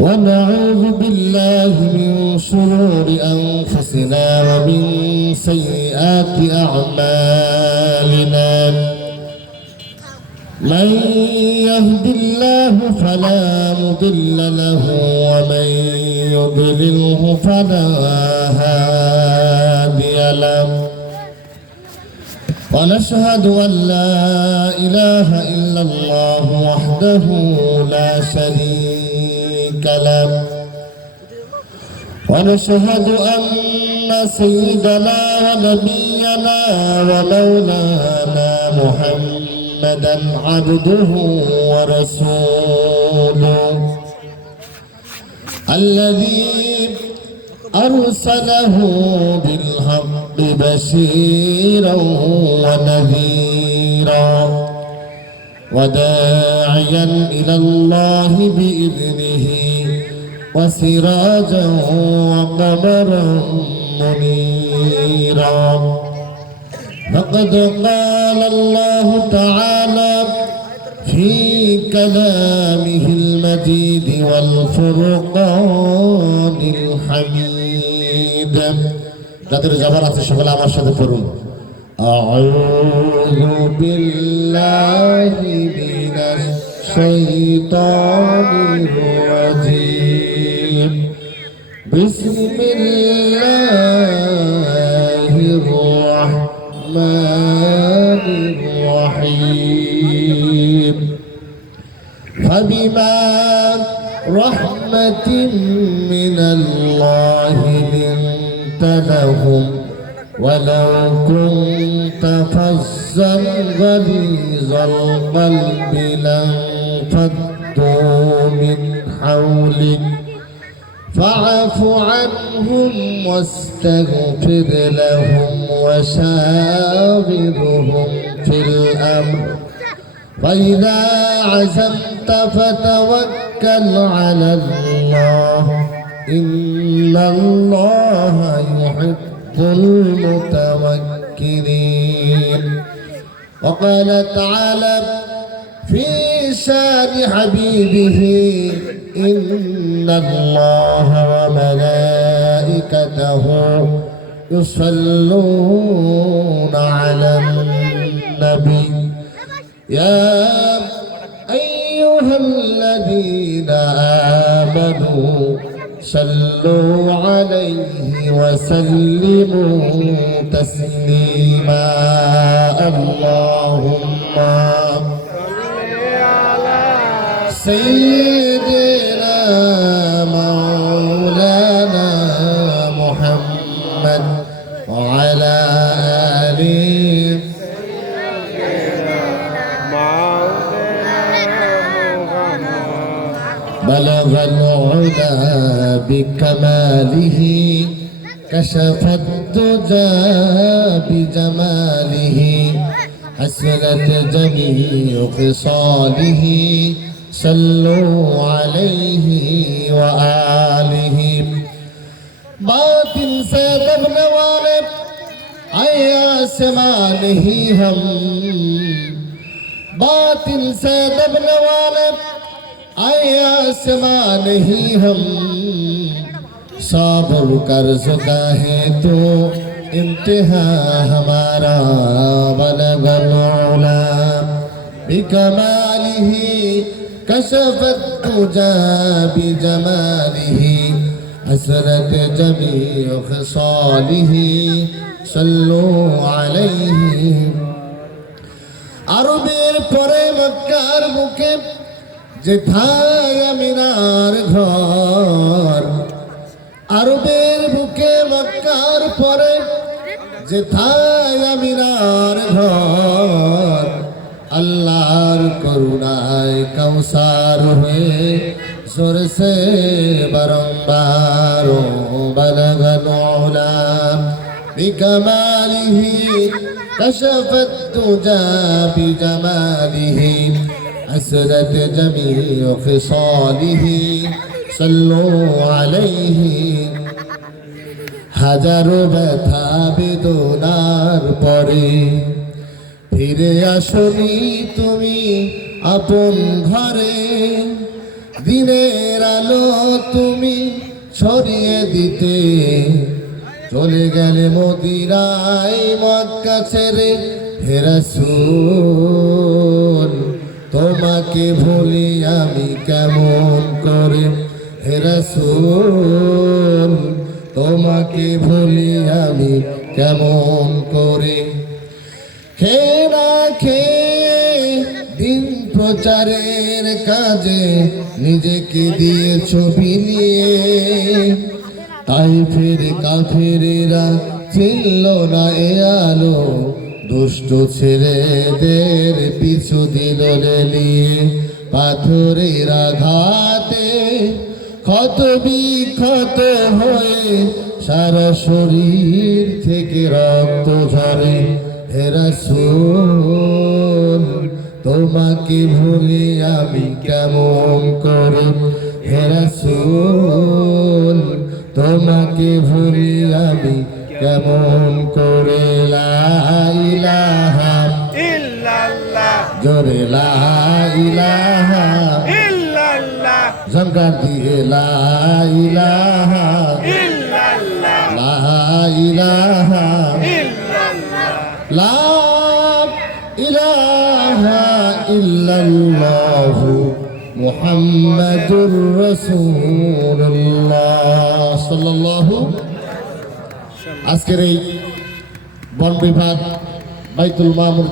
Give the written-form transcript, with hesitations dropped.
ونعوذ بالله من شرور أنفسنا ومن سيئات أعمالنا من يهد الله فلا مضل له ومن يضلله فلا هادي له ونشهد أن لا إله إلا الله وحده لا شريك له ونشهد أن سيدنا ونبينا ومولانا محمدا عبده ورسوله الذي أرسله بالحق بشيرا ونذيرا وداعيا إلى الله بإذنه وسراجا وقمرا منيرا فقد قال الله تعالى في كلامه المجيد والفرقان الحميد যাদের জবান আছে সকলে আমার সাথে পড়ুন আউযু বিল্লাহি মিনাশ শাইতানির রাজীম বিসমিল্লাহির রাহমানির রাহিম فبما رحمة من الله لنت لهم ولو كنت فظا غليظ القلب لانفضوا من حولك فاعف عنهم واستغفر لهم وشاورهم في الأمر فإذا عزمت فتوكل على الله إن الله يحب المتوكلين وقال تعالى في شان حبيبه إن الله وملائكته يصلون على النبي يا أيها الذين آمنوا صلوا عليه وسلموا تسليما اللهم صل على سيدنا مولانا محمد وعلى آله بلغ العلا بكماله كشف الدجى بجماله حسنت جميع خصاله صلوا عليه وآله باطن سے دبنے والے آیا آسمان ہی ہم باطن سے دبنے والے आए आसमान ही हम साबर कर चुका है तो इंतहा हमारा बलगल उला बिकमालिही कशफत तुजा बिजमालिही हसरत जमीअ खसालिही सल्लु अलैहि আরবের পরে মক্কার বুকে যেথায় আমিনার ঘর আরবের বুকে মক্কার পরে যেথায় আমিনার ঘর আল্লাহর করুণায় কাউসার হয়ে সরসে বারংবার বলগল উলা বিকমালিহি কশফত তুজা বিজমালিহি حسنت جميع خصاله صلوا عليه হাজারো ব্যথা বেদনার পরে ফিরে আসনি তুমি আপন ঘরে দিনের আলো তুমি ছড়িয়ে দিতে চলে গেলে মদিনায় মক্কা ছেড়ে হে রাসূল তোমাকে ভুলি আমি কেমন করে হে রাসূল তোমাকে ভুলি আমি কেমন করে খেয়ে না খেয়ে দিন প্রচারের কাজে নিজেকে দিয়ে ছবি নিয়ে তাই ফের কাফেরেরা ছিল না এ আলো দুষ্ট ছেলেদের পিছু দিল লেলিয়ে পাথরের আঘাতে ক্ষত বিক্ষত হয়ে সারা শরীর থেকে রক্ত ঝরে হে রাসূল তোমাকে ভুলি আমি কেমন করে হে রাসূল তোমাকে ভুলি আমি কেমন করে লা ইলাহা ইল্লাল্লাহ জোরে লা ইলাহা ইল্লাল্লাহ জঙ্গার দিয়ে লা ইলাহা ইল্লাল্লাহ লা ইলাহা ইল্লাল্লাহ লা ইলাহা ইল্লাল্লাহু মুহাম্মাদুর রাসূলুল্লাহ সাল্লাল্লাহু আজকের এই বন বিভাগ বাইতুল মামুর